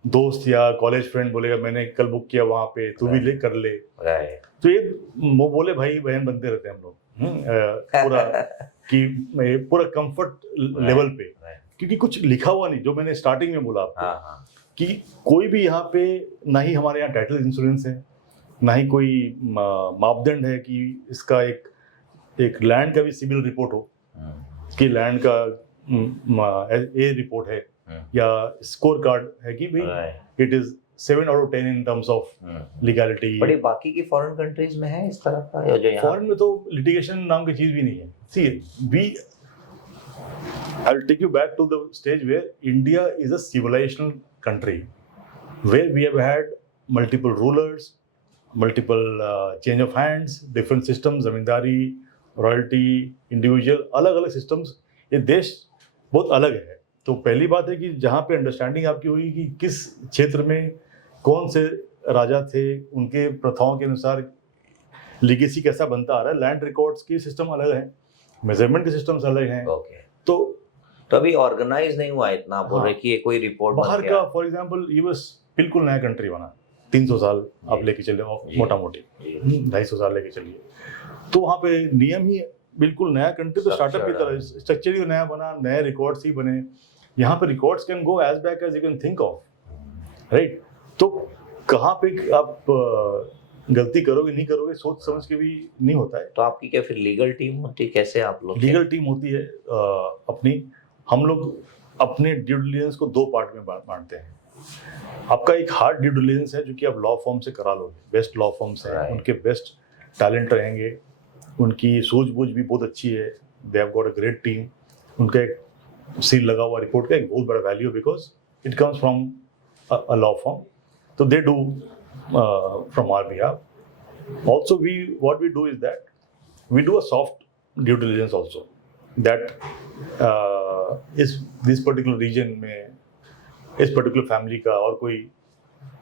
दोस्त या कॉलेज फ्रेंड बोलेगा मैंने कल बुक किया वहाँ पे, तू भी ले कर ले। तो ये वो बोले भाई बहन बनते रहते हैं हम लोग पूरा कि पूरा कंफर्ट लेवल पे, क्योंकि कुछ लिखा हुआ नहीं, जो मैंने स्टार्टिंग में बोला आपको कि कोई भी यहाँ पे, ना ही हमारे यहाँ टाइटल इंश्योरेंस है, ना ही कोई मापदंड है कि इसका एक लैंड का भी सिविल रिपोर्ट हो कि लैंड का ए रिपोर्ट है या स्कोर कार्ड है कि भाई it is 7 out of 10 in terms of legality. But बाकी की फॉरेन कंट्रीज में है इस तरह का, या जो यहाँ फॉरेन में तो लिटिगेशन नाम की चीज भी नहीं है। सी we I will take you back to the stage where India is a civilizational country, where we have had multiple rulers, multiple change of hands, different systems, zamindari, royalty, individual, अलग अलग systems. ये देश बहुत अलग है। तो पहली बात है कि जहाँ पे अंडरस्टैंडिंग आपकी हुई कि किस क्षेत्र में कौन से राजा थे, उनके प्रथाओं के अनुसार लीगेसी कैसा बनता आ रहा है, लैंड रिकॉर्ड्स की सिस्टम अलग है, मेजरमेंट के सिस्टम्स अलग हैं। तो अभी ऑर्गेनाइज नहीं हुआ इतना, बोल रहे कि ये कोई रिपोर्ट बाहर का, फॉर एग्जांपल यूएस बिल्कुल नया कंट्री बना, 300 साल आप लेके चलिए, मोटा मोटी 250 साल लेके चलिए, तो वहाँ पे नियम ही बिल्कुल नया कंट्री, तो स्टार्टअप की तरह स्ट्रक्चर ही नया बना, नए रिकॉर्ड्स ही बने। यहाँ पे records can go as back as you can think of, right? तो कहाँ पे आप गलती करोगे नहीं करोगे सोच समझ के भी नहीं होता है। तो आपकी क्या फिर लीगल टीम होती है, कैसे आप लोग? लीगल टीम होती है अपनी, हम लोग अपने ड्यू डिलिजेंस को 2 पार्ट में बांटते हैं। आपका एक हार्ड ड्यू डिलिजेंस है जो कि आप लॉ फॉर्म से करा लोगे, बेस्ट लॉ फॉर्म्स हैं, उनके बेस्ट टैलेंट रहेंगे, उनकी सूझबूझ भी बहुत अच्छी है, they have got a great team, उनका एक सील लगा हुआ रिपोर्ट का एक बहुत बड़ा value because it comes from a law form, तो they do from our behalf. Also, what we do is that we do a soft due diligence also. That is this particular region में, इस particular family का और कोई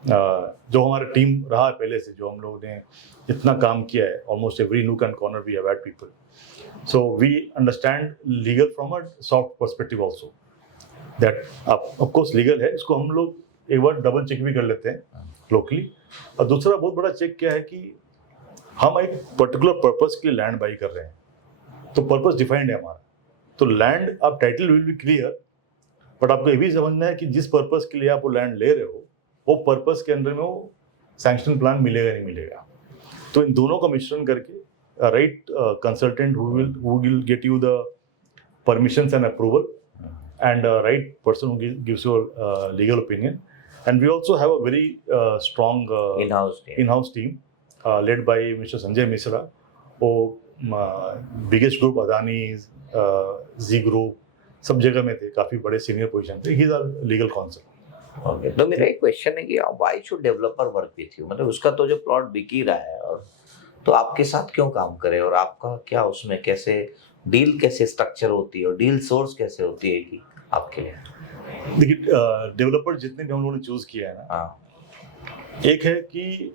जो हमारा team रहा है पहले से, जो हम लोगों ने इतना काम किया है, almost every nook and corner we have had people. So we understand legal from a soft perspective also. That of course legal है, इसको हम लोग एक बार डबल चेक भी कर लेते हैं लोकली। और दूसरा बहुत बड़ा चेक क्या है कि हम एक पर्टिकुलर पर्पस के लिए लैंड बाई कर रहे हैं, तो पर्पस डिफाइंड है हमारा, तो लैंड आप title will be clear, but आपको ये भी समझना है कि जिस पर्पस के लिए आप वो लैंड ले रहे हो, वो पर्पस के अंदर में वो सैंक्शन प्लान मिलेगा नहीं मिलेगा। तो इन दोनों का मिश्रण करके right consultant who will get you the permissions and approval and right person who gives you legal opinion, and we also have a very strong in-house team led by Mr. Sanjay Misra, वो biggest group Adani, Z Group, सब जगह में थे, काफी बड़े senior position थे, he is our legal counsel. Okay, तो मेरा एक क्वेश्चन है कि why should developer work with you? मतलब उसका तो जो प्लॉट बिक ही रहा है, और तो आपके साथ क्यों काम करे, और आपका क्या उसमें कैसे डील कैसे स्ट्रक्चर होती है, और डील सोर्स कैसे होती है कि आपके लिए? देखिए डेवलपर जितने भी हम लोगों ने चूज किया है ना, एक है कि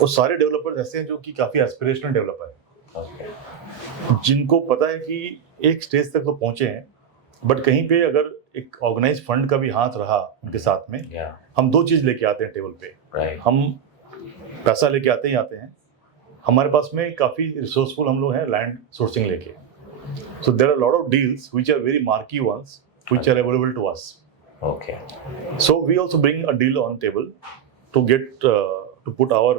वो सारे डेवलपर्स ऐसे हैं जो कि काफी एस्पिरेशनल डेवलपर हैं, ओके जिनको पता है कि एक स्टेज तक तो पहुंचे हैं, बट कहीं पे अगर एक ऑर्गेनाइज फंड का भी हाथ रहा उनके साथ में, या हम दो चीज लेके आते हैं टेबल पे। राइट हम पैसा लेके आते ही आते हैं, हमारे पास में काफी रिसोर्सफुल हम लोग हैं लैंड सोर्सिंग लेके। So there are lot of deals which are very marquee ones which are available to us. Okay So we also bring a deal on table to get to put our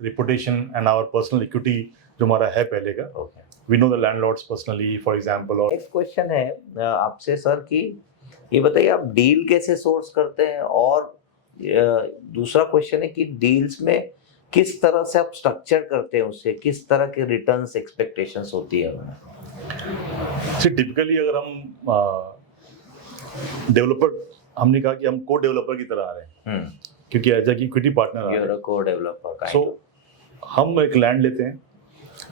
reputation and our personal equity जो हमारा है पहले का। Okay We know the landlords personally, for example. और next question है आपसे sir कि ये बताइए आप डील कैसे सोर्स करते हैं, और दूसरा क्वेश्चन है कि डील्स में किस तरह से आप स्ट्रक्चर करते हैं, उससे किस तरह के रिटर्न्स एक्सपेक्टेशंस होती है हमें। टिपिकली अगर हम डेवलपर, हमने कहा कि हम को डेवलपर की तरह आ रहे हैं क्योंकि एज इक्विटी पार्टनर आ रहे यूर हैं। अ को डेवलपर सो हम एक लैंड लेते हैं,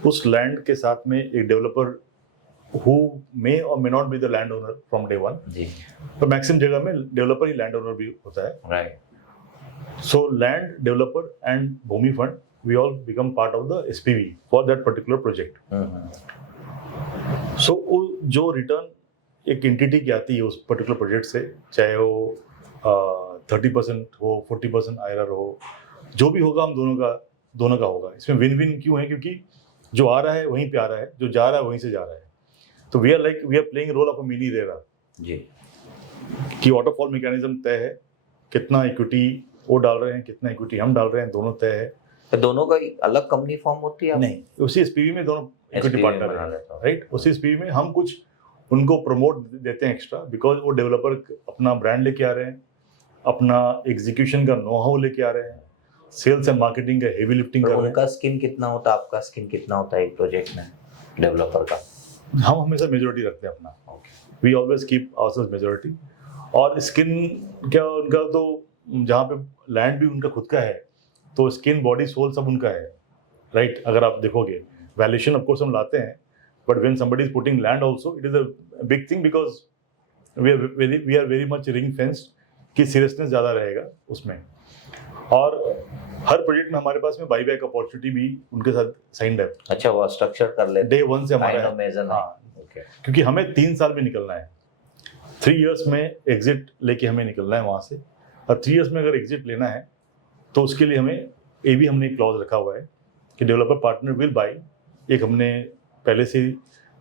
उस लैंड के साथ में एक developer who may or may not be the landowner from day one, जी पर मैक्सिमम जगह में डेवलपर ही लैंड ओनर भी होता है। Right So land developer and Bhumi Fund, we all become part of the SPV for that particular project. So वो जो return एक entity की आती है उस पर्टिकुलर प्रोजेक्ट से, चाहे वो 30% हो, 40% IRR हो, जो भी होगा हम दोनों का होगा। इसमें विन विन क्यों है? क्योंकि जो आ रहा है वहीं पे आ रहा है, जो जा रहा है वहीं से जा रहा है। तो we are playing role of a mini RERA जी कि वाटरफॉल मैकेनिज्म तय है, कितना इक्विटी वो डाल रहे हैं, कितना इक्विटी हम डाल रहे हैं, दोनों तय है। तो दोनों का अलग कंपनी फॉर्म होती है? नहीं, उसी एसपीवी में दोनों इक्विटी SPV पार्टनर में हैं, रहता है। राइट। उसी एसपीवी में हम कुछ उनको प्रमोट देते हैं एक्स्ट्रा, बिकॉज वो डेवलपर अपना ब्रांड लेके आ रहे हैं, अपना एग्जीक्यूशन का नो हाउ लेके आ रहे हैं, सेल्स एंड मार्केटिंग का हेवी लिफ्टिंग कर रहे हैं। उनका स्किन कितना होता है, आपका स्किन कितना होता है एक प्रोजेक्ट में डेवलपर का? हम हमेशा मेजोरिटी रखते हैं अपना, we always keep ourselves majority. और स्किन क्या उनका, तो जहाँ पे लैंड भी उनका खुद का है, तो स्किन बॉडी सोल सब उनका है, राइट। अगर आप देखोगे वैल्यूएशन ऑफ कोर्स हम लाते हैं, but when somebody is putting land also it is a big thing, because we are very much ring fenced कि सीरियसनेस ज़्यादा रहेगा उसमें। और हर प्रोजेक्ट में हमारे पास में बाईबैक अपॉर्चुनिटी भी उनके साथ साइंड है। अच्छा, वो स्ट्रक्चर कर लेते डे वन से हमारा है। हैं। हाँ, ओके क्योंकि हमें 3 साल में निकलना है, 3 इयर्स में एग्जिट लेके हमें निकलना है वहाँ से। और 3 इयर्स में अगर एग्जिट लेना है तो उसके लिए हमें ये भी हमने क्लॉज रखा हुआ है कि डेवलपर पार्टनर विल बाई। एक हमने पहले से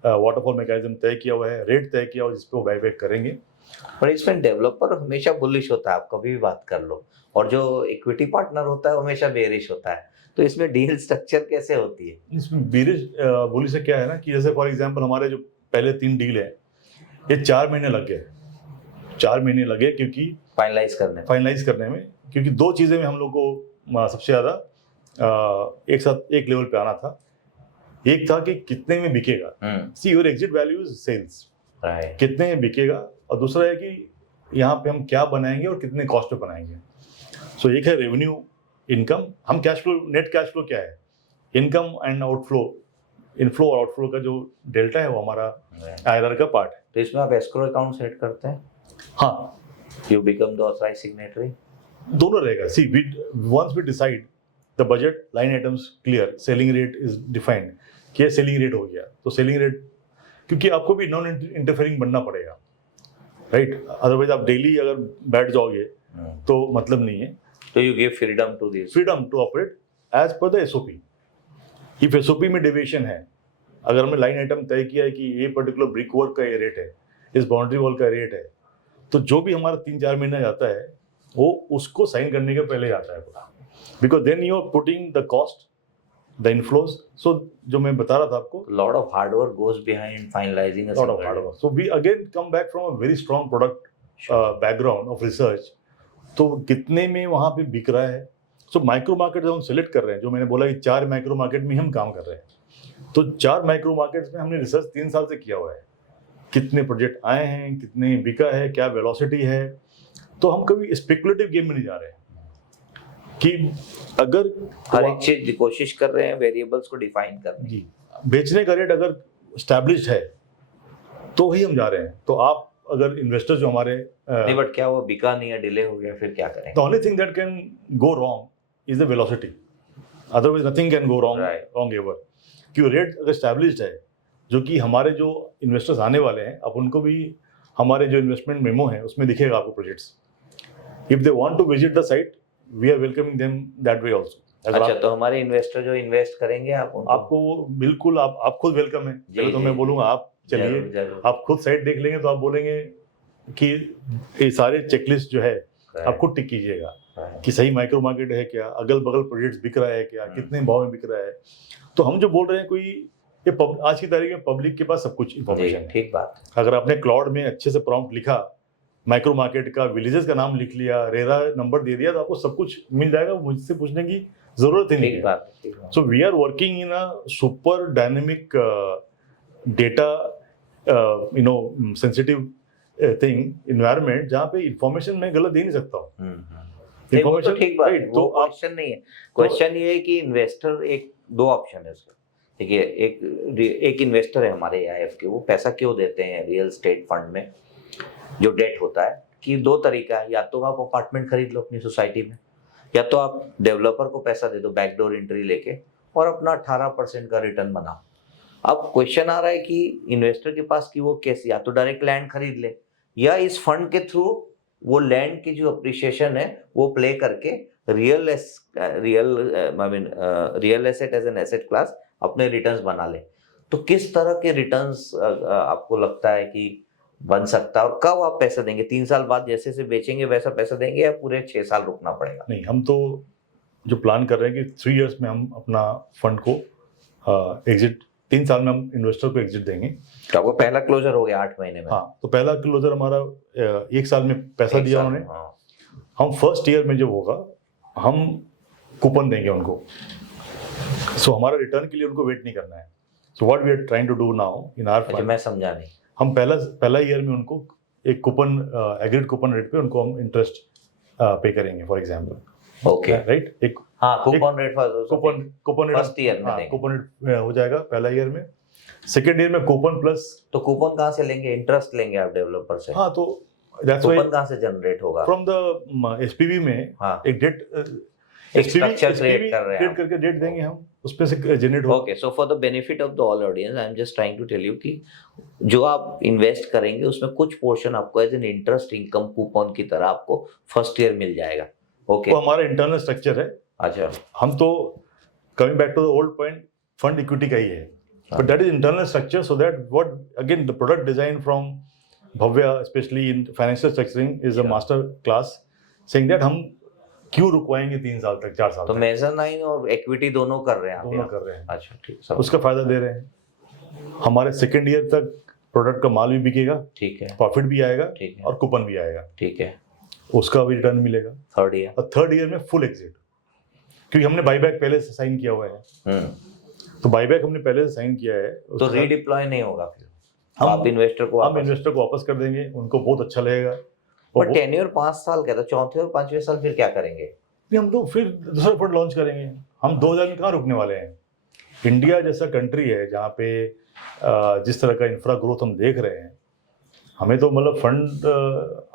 वाटरफॉल मैकेनिज्म तय किया हुआ है, रेट तय किया हुआ है जिस पे वो बाई बैक करेंगे। पर इसमें डेवलपर हमेशा बुलिश होता है, आप कभी भी बात कर लो, और जो इक्विटी पार्टनर होता है वो हमेशा बेरिश होता है। तो इसमें डील स्ट्रक्चर कैसे होती है? इसमें बेरिश बोली से क्या है ना कि जैसे फॉर एग्जांपल हमारे जो पहले 3 डील है, ये 4 महीने लग गए। 4 महीने लगे क्योंकि फाइनलाइज करने में, क्योंकि 2 चीज़ें में हम लोग को सबसे ज़्यादा एक साथ एक लेवल पे आना था। एक था कि कितने में बिकेगा, see your exit value is sales, कितने में बिकेगा, और दूसरा है कि यहाँ पे हम क्या बनाएंगे और कितने कॉस्ट पे बनाएंगे। सो एक है रेवेन्यू इनकम, हम cash flow, net cash flow क्या है, इनकम एंड आउटफ्लो, इनफ्लो और आउटफ्लो का जो डेल्टा है वो हमारा आईआरआर का पार्ट है। तो इसमें आप एस्क्रो अकाउंट सेट करते हैं? हाँ, you become the authorised signatory? दोनों रहेगा। See once we decide the budget line items clear, selling rate is defined कि ये सेलिंग रेट हो गया, तो सेलिंग रेट, क्योंकि आपको भी नॉन इंटरफेयरिंग बनना पड़ेगा, राइट। अदरवाइज आप डेली अगर बैठ जाओगे तो मतलब नहीं है। तो you give freedom to this, freedom to operate as per the SOP. If SOP में डेविएशन है, अगर हमने लाइन आइटम तय किया है कि ये पर्टिकुलर ब्रिक वर्क का ये रेट है, इस बाउंड्री वॉल का रेट है, तो जो भी हमारा 3-4 महीना जाता है वो उसको साइन करने के पहले जाता है पूरा, because then you are putting the cost, the inflows. So जो मैं बता रहा था आपको, lot of hard work goes behind finalizing a lot of hard work. So we again come back from a very strong product background of research. तो कितने में वहाँ पे बिक रहा है। सो माइक्रो मार्केट जो हम सेलेक्ट कर रहे हैं, जो मैंने बोला कि 4 माइक्रो मार्केट में हम काम कर रहे हैं, तो 4 माइक्रो मार्केट्स में हमने रिसर्च 3 साल से किया हुआ है, कितने प्रोजेक्ट आए हैं, कितने बिका है, क्या वेलोसिटी है। तो हम कभी स्पेकुलेटिव गेम में नहीं जा रहे हैं कि अगर हर एक चीज कोशिश कर रहे हैं वेरिएबल्स को डिफाइन करने जी, बेचने का रेट अगर स्टैब्लिश्ड है तो ही हम जा रहे हैं। तो आप अगर इन्वेस्टर्स जो हमारे नहीं, बट क्या वो बिका नहीं है, डिले हो गया, फिर क्या करें? The only thing that can go wrong is the velocity, otherwise nothing can go wrong ever. क्यों रेट अगर स्टैब्लिश्ड है, जो कि हमारे जो इन्वेस्टर्स आने वाले हैं, अब उनको भी हमारे जो इन्वेस्टमेंट मेमो है उसमें दिखेगा आपको projects. If they want to visit the site, we are welcoming them that way also. अच्छा, तो हमारे इन्वेस्टर जो इन्वेस्ट करेंगे आपको बिल्कुल आप खुद वेलकम है। चलो तो मैं बोलूंगा आप चलिए, आप खुद साइट देख लेंगे तो आप बोलेंगे कि ये सारे चेकलिस्ट जो है आप खुद टिक कीजिएगा कि सही माइक्रो मार्केट है क्या, अगल बगल प्रोजेक्ट्स बिक रहा है क्या, कितने भाव में बिक रहा है। तो हम जो बोल रहे हैं, कोई ये आज की तारीख में पब्लिक के पास सब कुछ इन्फॉर्मेशन है। ठीक बात। अगर आपने क्लाउड में अच्छे से प्रॉम्प्ट लिखा, माइक्रो मार्केट का विलेजेस का नाम लिख लिया, रेरा नंबर दे दिया, तो आपको सब कुछ मिल जाएगा, मुझसे पूछने की जरूरत ही नहीं है। So we are working in a super dynamic data sensitive thing environment, जहाँ पे इंफॉर्मेशन मैं गलत दे नहीं सकता हूँ। इन्फॉर्मेशन ठीक बात है, वो क्वेश्चन नहीं है। क्वेश्चन ये है कि इन्वेस्टर, एक दो ऑप्शन है उसका। देखिए, एक इन्वेस्टर है हमारे AIF के, वो पैसा क्यों देते हैं रियल एस्टेट फंड में जो डेट होता है, कि दो तरीका है। या तो आप अपार्टमेंट खरीद लो अपनी सोसाइटी में, या तो आप डेवलपर को पैसा दे दो बैकडोर एंट्री लेके और अपना 18% का रिटर्न बनाओ। अब क्वेश्चन आ रहा है कि इन्वेस्टर के पास कि वो कैसे, या तो डायरेक्ट लैंड खरीद ले, या इस फंड के थ्रू वो लैंड की जो अप्रिशिएशन है वो प्ले करके real asset as an asset class अपने रिटर्न्स बना ले। तो किस तरह के रिटर्न्स आपको लगता है कि बन सकता है, और कब आप पैसा देंगे? 3 साल बाद जैसे से बेचेंगे वैसा पैसा देंगे, या पूरे 6 साल रुकना पड़ेगा? नहीं, हम तो जो प्लान कर रहे हैं कि 3 इयर्स में हम अपना फंड को एग्जिट, 3 साल में हम इन्वेस्टर को एग्जिट देंगे। तो आपको पहला क्लोजर हो गया 8 महीने में? हाँ, तो पहला क्लोजर हमारा 1 साल में पैसा दिया उन्होंने। हम फर्स्ट ईयर में जो होगा हम कूपन देंगे उनको। सो हमारा रिटर्न के लिए उनको वेट नहीं करना है। So what we are trying to do now in our fund, मैं समझा नहीं। हम पहला ईयर में उनको एक कूपन, एग्रीड कूपन रेट पे उनको हम इंटरेस्ट पे करेंगे, फॉर एग्जांपल। Okay, right. एक coupon rate coupon first year में देंगे। कूपन रेट हो जाएगा पहला ईयर में। सेकेंड ईयर में कूपन प्लस। तो कूपन कहाँ से लेंगे? इंटरेस्ट लेंगे आप डेवलपर से? हाँ, तो दैट्स व्हाई कूपन कहाँ से जनरेट होगा? फ्रॉम द SPV में एक डेट स्ट्रक्चर क्रिएट कर रहे हैं, क्रिएट करके डेट देंगे हम, उस पे से जनरेट होगा। Okay, so for the benefit of the all audience, I am just trying to tell you कि जो आप इन्वेस्ट करेंगे उसमें कुछ पोर्शन आपको as an interest income coupon की तरह आपको फर्स्ट ईयर मिल जाएगा। ओके, तो हमारा इंटरनल स्ट्रक्चर है। अच्छा, हम तो coming back to the old point, fund equity का ही है, but that is internal structure, so that what again the product design from Bhavya, especially in financial structuring, is a master class, saying that हम क्यों रुकवाएंगे 3 साल तक, 4 साल तो तक। मेजरनाइन और इक्विटी दोनों कर रहे हैं आप? दोनों कर रहे हैं। अच्छा, ठीक, उसका फायदा दे रहे हैं। हमारे सेकेंड ईयर तक प्रोडक्ट का माल भी बिकेगा, ठीक है, प्रॉफिट भी आएगा, ठीक है, और कूपन भी आएगा, ठीक है, उसका भी रिटर्न मिलेगा। थर्ड ईयर, और थर्ड ईयर में फुल एग्जिट, क्योंकि हमने बाईबैक पहले से साइन किया हुआ है। तो बाईबैक हमने पहले से साइन किया है, तो रीडिप्लॉय नहीं होगा फिर? हम इन्वेस्टर को वापस कर देंगे, उनको बहुत अच्छा लगेगा। बट टेन्योर 5 साल का, तो चौथे और 5वें साल फिर क्या करेंगे? हम तो फिर दूसरा फंड लॉन्च करेंगे। हम 2000 में कहाँ रुकने वाले हैं? इंडिया जैसा कंट्री है जहाँ पे जिस तरह का इंफ्रा ग्रोथ हम देख रहे हैं, हमें तो मतलब फंड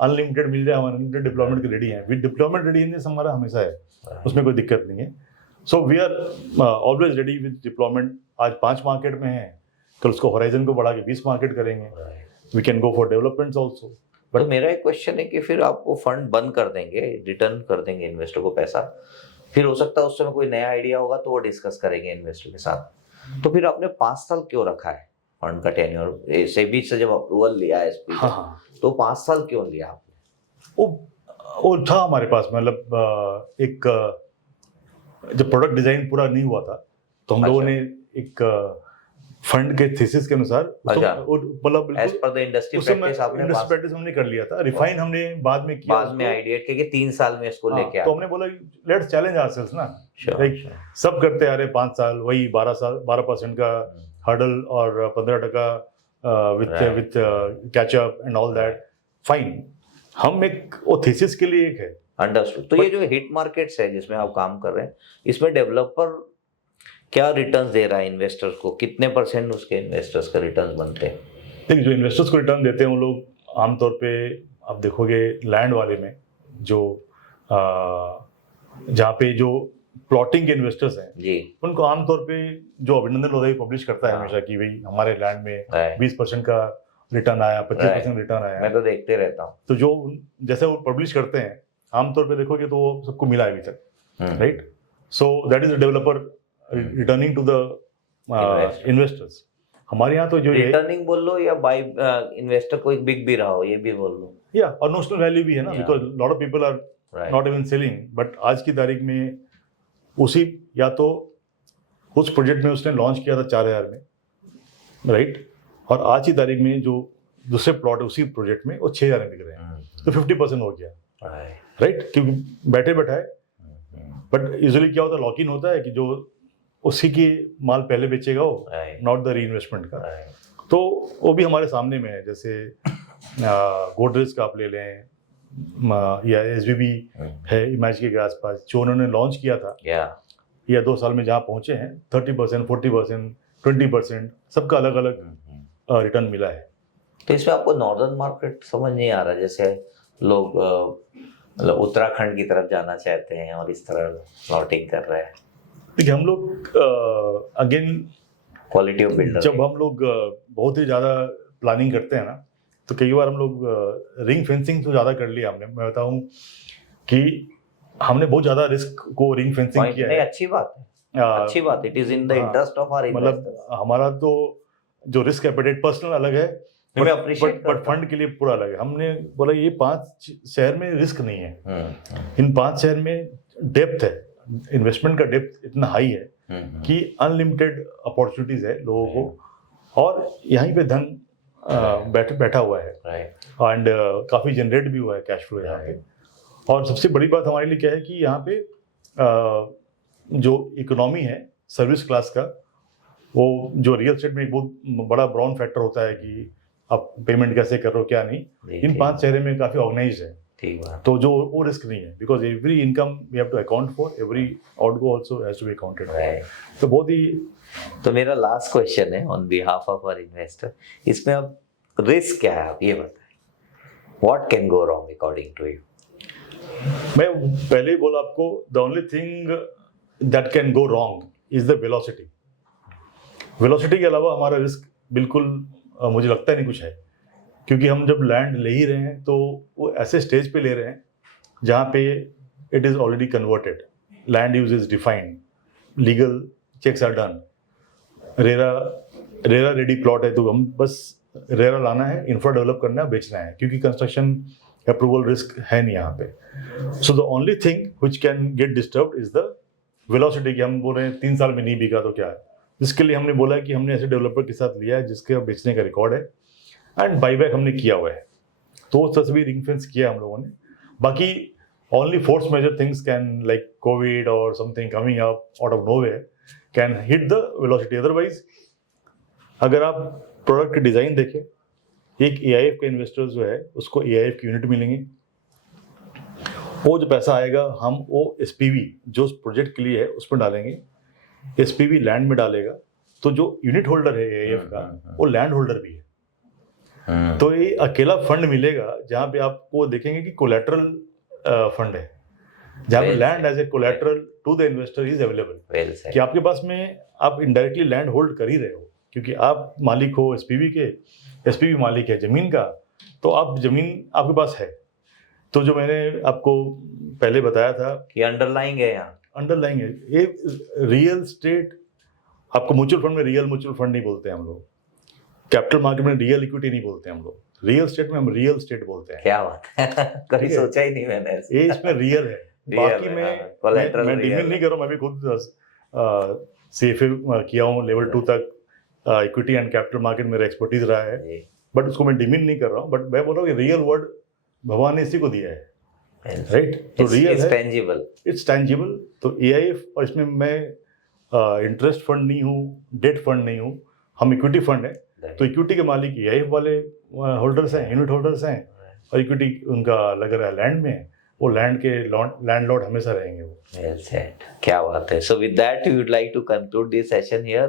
अनलिमिटेड मिल जाए, हम अनलिमिटेड डिप्लॉयमेंट के रेडी हैं। विद डिप्लॉयमेंट रेडीनेस हमारा हमेशा है, उसमें कोई दिक्कत नहीं है। So we are always ready with deployment. आज 5 मार्केट में है, कल उसको होराइजन को बढ़ा के 20 मार्केट करेंगे। We can go for developments also. But मेरा एक क्वेश्चन है कि फिर आपको फंड बंद कर देंगे, रिटर्न कर देंगे इन्वेस्टर को पैसा, फिर हो सकता है उस समय कोई नया आइडिया होगा तो वो डिस्कस करेंगे इन्वेस्टर के साथ। तो फिर आपने 5 साल क्यों रखा है फंड का टेन्योर? सेबी से जब अप्रूवल लिया है SPV, तो 5 साल क्यों लिया आपने? वो था हमारे पास, मतलब एक जब प्रोडक्ट डिजाइन पूरा नहीं हुआ था तो हम लोगों ने एक फंड के थीसिस के अनुसार, मतलब as per the industry practice आपने प्रैक्टिस हमने कर लिया था, रिफाइन हमने बाद में किया, बाद में आइडिया कि 3 साल में इसको लेके आए। तो हमने बोला लेट्स चैलेंज आवरसेल्व्स ना, लाइक सब करते आ रहे 5 साल, वही 12% का हर्डल और 15% with catchup and all that, fine. हम एक वो थीसिस के लिए एक है। अंडरस्टूड। तो ये जो हिट मार्केट्स है जिसमें आप काम कर रहे हैं, इसमें डेवलपर क्या रिटर्न्स दे रहा है इन्वेस्टर्स को? कितने % उसके इन्वेस्टर्स का रिटर्न्स बनते हैं? देखिए, जो इन्वेस्टर्स को रिटर्न देते हैं वो लोग आमतौर पे आप देखोगे लैंड वाले में जो जहाँ पे जो प्लॉटिंग के इन्वेस्टर्स हैं जी उनको आमतौर पे जो अभिनंदन लोधाई पब्लिश करता है हाँ। हमेशा कि भाई हमारे लैंड में Right. 20% का रिटर्न आया, 25% रिटर्न आया। मैं तो देखते रहता हूँ। तो जो जैसे वो पब्लिश करते हैं आमतौर पे देखोगे तो वो सबको मिला है अभी तक, right? So that is the developer returning to the investors. हमारे यहाँ तो जो ये रिटर्निंग बोल लो या बाय इन्वेस्टर कोई बिग भी रहा हो, ये भी बोल लो। या और नोशनल वैल्यू भी है ना, Yeah. Because lot of people are Right. Not even selling, but आज की तारीख में उसी या तो उस प्रोजेक्ट में उसने लॉन्च किया था 4,000 में, राइट? और आज की तारीख में जो दूसरे प्लॉट उसी प्रोजेक्ट में वो 6,000 में बिक रहे हैं, तो 50% हो गया, Right. राइट? क्योंकि बैठे बैठाए, बट यूजुअली क्या होता है, लॉक इन होता है कि जो उसी की माल पहले बेचेगा वो, Right. नॉट द री इन्वेस्टमेंट का। Right. तो वो भी हमारे सामने में है, जैसे गोदरेज का आप ले लें या SBB है इमेज के आसपास, जो उन्होंने लॉन्च किया था Yeah. या 2 साल में जहाँ पहुंचे हैं 30%, 40%, 20% सबका अलग अलग रिटर्न मिला है। तो इसमें आपको नॉर्दर्न मार्केट समझ नहीं आ रहा, जैसे लोग मतलब उत्तराखंड की तरफ जाना चाहते हैं और इस तरह प्लॉटिंग कर रहे हैं। देखिए हम लोग अगेन क्वालिटी ऑफ बिल्डर जब हम लोग बहुत ही ज़्यादा प्लानिंग करते हैं ना, तो कई बार हम लोग रिंग फेंसिंग तो ज़्यादा कर लिया हमने। मैं बताऊं कि हमने बहुत ज़्यादा रिस्क को रिंग फेंसिंग किया है। अच्छी बात है, अच्छी बात। इट इज इन द हाँ, इंटरेस्ट ऑफ आवर मतलब इन्वेस्टर्स। हमारा तो जो रिस्क एपेटाइट पर्सनल अलग है, मैं appreciate बट करता हूं। फंड के लिए पूरा अलग है। हमने बोला ये 5 शहर में रिस्क नहीं है, इन 5 शहर में डेप्थ है, इन्वेस्टमेंट का डेप्थ इतना हाई है कि अनलिमिटेड अपॉर्चुनिटीज है लोगों को, और यहीं पे धन बैठा हुआ है राइट। एंड काफ़ी जनरेट भी हुआ है कैश फ्लो यहाँ पे। और सबसे बड़ी बात हमारे लिए क्या है कि यहाँ पे जो इकोनॉमी है सर्विस क्लास का, वो जो रियल एस्टेट में एक बहुत बड़ा ब्राउन फैक्टर होता है कि आप पेमेंट कैसे कर रहे हो क्या नहीं, इन 5 शहरों में काफ़ी ऑर्गेनाइज है। ठीक बात। तो जो वो रिस्क नहीं है, because every income we have to account for, every outgo also has to be accounted for. तो बहुत ही तो मेरा लास्ट क्वेश्चन है on behalf of our investor, इसमें अब रिस्क क्या है आप ये बताएं। What can go wrong according to you? मैं पहले ही बोला आपको, the only thing that can go wrong is the velocity. Velocity के अलावा हमारा रिस्क बिल्कुल मुझे लगता नहीं कुछ है, क्योंकि हम जब लैंड ले ही रहे हैं तो वो ऐसे स्टेज पे ले रहे हैं जहाँ पे it is already converted, land use is defined, legal checks are done, RERA ready plot है, तो हम बस रेरा लाना है, इंफ्रा डेवलप करना है, बेचना है, क्योंकि कंस्ट्रक्शन अप्रूवल रिस्क है नहीं यहाँ पे। So the only thing which can get disturb is the velocity. कि हम बोल रहे हैं 3 साल में नहीं बिका तो क्या है, जिसके लिए हमने बोला है कि हमने ऐसे डेवलपर के साथ लिया है जिसके बेचने का रिकॉर्ड है एंड बाईबैक हमने किया हुआ है, तो उस तरह से भी रिंग फेंस किया हम लोगों ने। बाकी only force majeure things can like covid और something coming up out of nowhere can hit the velocity. Otherwise अगर आप प्रोडक्ट की डिज़ाइन देखें, एक AIF का इन्वेस्टर जो है उसको AIF की यूनिट मिलेंगे, वो जो पैसा आएगा हम वो SPV जो उस प्रोजेक्ट के लिए है उसमें डालेंगे, SPV लैंड में डालेगा, तो जो यूनिट होल्डर है AIF का वो लैंड होल्डर भी है। तो ये अकेला फंड मिलेगा जहाँ पे आपको देखेंगे कि कोलैटरल फंड है, जहाँ पे land as a collateral to the investor is available, कि आपके पास में आप इनडायरेक्टली लैंड होल्ड कर ही रहे हो, क्योंकि आप मालिक हो SPV के, SPV मालिक है जमीन का, तो आप जमीन आपके पास है। तो जो मैंने आपको पहले बताया था कि अंडरलाइंग है, यहाँ अंडरलाइंग है ये रियल स्टेट। आपको म्यूचुअल फंड में रियल म्यूचुअल फंड नहीं बोलते हम लोग, कैपिटल मार्केट में रियल इक्विटी नहीं बोलते हम लोग, रियल स्टेट में हम रियल स्टेट बोलते हैं। क्या बात है कभी सोचा ही नहीं मैंने ऐसे। ये इसमें रियल है। बाकी है, मैं collateral मैं real डिमेंड नहीं कर रहा हूँ, मैं भी खुद CFA किया हूँ लेवल 2 तक, इक्विटी एंड कैपिटल मार्केट मेरा एक्सपर्टीज रहा है, जी। बट उसको मैं डिमेंड नहीं कर रहा हूँ, बट मैं बोल रहा हूँ कि रियल वर्ड भगवान ने इसी को दिया है, राइट? तो रियल है, टेंजिबल, इट्स टेंजिबल। तो AIF, और इसमें मैं इंटरेस्ट फंड नहीं हूँ, डेट फंड नहीं हूँ, हम इक्विटी फंड है। तो इक्विटी के मालिक AIF वाले होल्डर्स हैं, यूनिट होल्डर्स हैं, और इक्विटी उनका लग रहा है लैंड में, वो लैंड के लैंडलॉर्ड हमेशा रहेंगे वो। Well said. क्या बात है। So with that we would like to conclude this session here.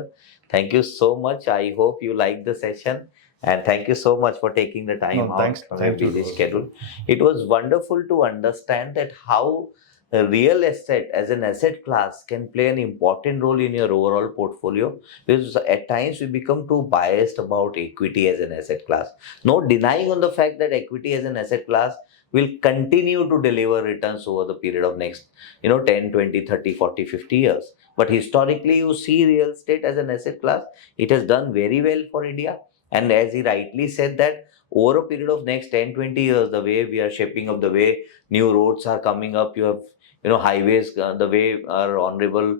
Thank you so much. I hope you like the session And thank you so much for taking the time No, out thanks. from your Thank you. busy schedule. It was wonderful to understand that how real estate as an asset class can play an important role in your overall portfolio, because at times we become too biased about equity as an asset class. No denying on the fact that equity as an asset class will continue to deliver returns over the period of next 10, 20, 30, 40, 50 years. But historically, you see real estate as an asset class, it has done very well for India. And as he rightly said, that over a period of next 10, 20 years, the way we are shaping up, the way new roads are coming up, you have highways, the way our honorable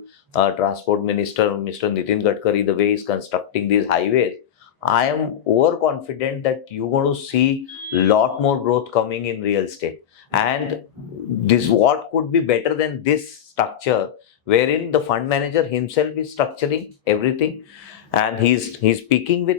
transport minister Mr. Nitin Gadkari, the way he's constructing these highways, I am overconfident that you're going to see lot more growth coming in real estate. And this, what could be better than this structure, wherein the fund manager himself is structuring everything, and he's speaking with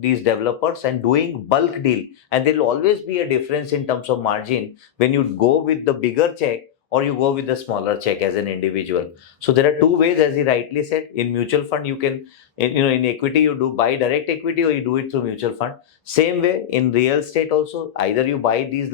these developers and doing bulk deal. And there will always be a difference in terms of margin when you go with the bigger check or you go with the smaller check as an individual. So there are two ways, as he rightly said. In mutual fund, you can, in equity, you do buy direct equity or you do it through mutual fund. Same way in real estate also, either you buy these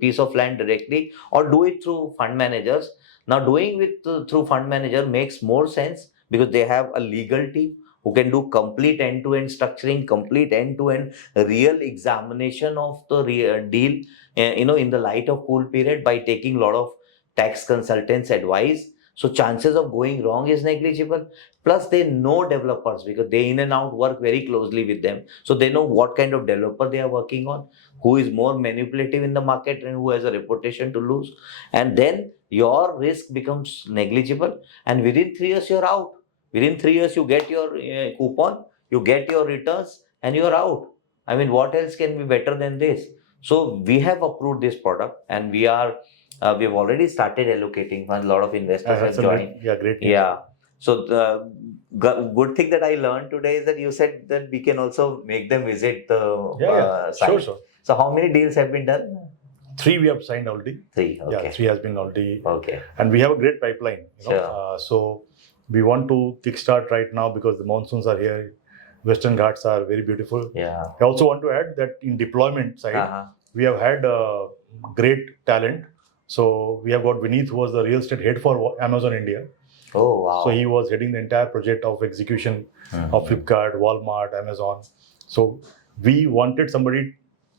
piece of land directly or do it through fund managers. Now doing with through fund manager makes more sense because they have a legal team who can do complete end-to-end structuring, complete end-to-end real examination of the deal, in the light of cool period, by taking a lot of tax consultants advice. So chances of going wrong is negligible. Plus they know developers because they in and out work very closely with them. So they know what kind of developer they are working on, who is more manipulative in the market and who has a reputation to lose. And then your risk becomes negligible. And within 3 years, you're out. Within 3 years, you get your coupon, you get your returns, and you're out. I mean, what else can be better than this? So we have approved this product, and we have already started allocating funds. A lot of investors have joined. Great. Yeah. So the good thing that I learned today is that you said that we can also make them visit the site. Sure. So how many deals have been done? 3 we have signed already. 3. Okay. Yeah, 3 has been already. Okay. And we have a great pipeline. Sure. So we want to kickstart right now because the monsoons are here. Western Ghats are very beautiful. Yeah. I also want to add that in deployment side, we have had great talent. So we have got Vineet, who was the real estate head for Amazon India. Oh, wow. So he was heading the entire project of execution of Flipkart, Walmart, Amazon. So we wanted somebody,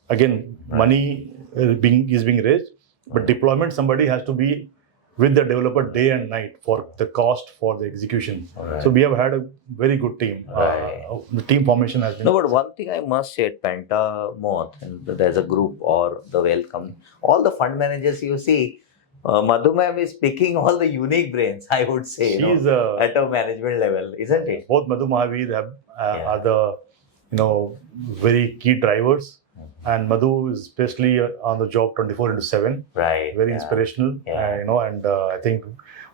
again, money is being raised, but deployment, somebody has to be with the developer day and night for the cost for the execution. Right. So we have had a very good team. Right. The team formation has been. No, but one thing I must say at Pentamoth, and there's a group or the welcome, all the fund managers you see, Madhu ma'am is picking all the unique brains, I would say, She's at a management level, isn't it? Both Madhu Mahavir are the very key drivers. And Madhu is especially on the job 24/7. Right. Very inspirational. Yeah. And I think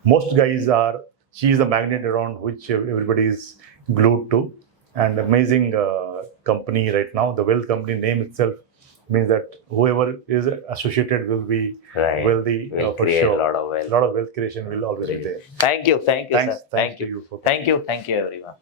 most guys she is the magnet around which everybody is glued to. And amazing company right now. The Wealth Company name itself means that whoever is associated will be wealthy Will for create sure. a lot of wealth. A lot of wealth creation will always be there. Thank you, sir. Thanks Thank you. to you for Thank you, everyone.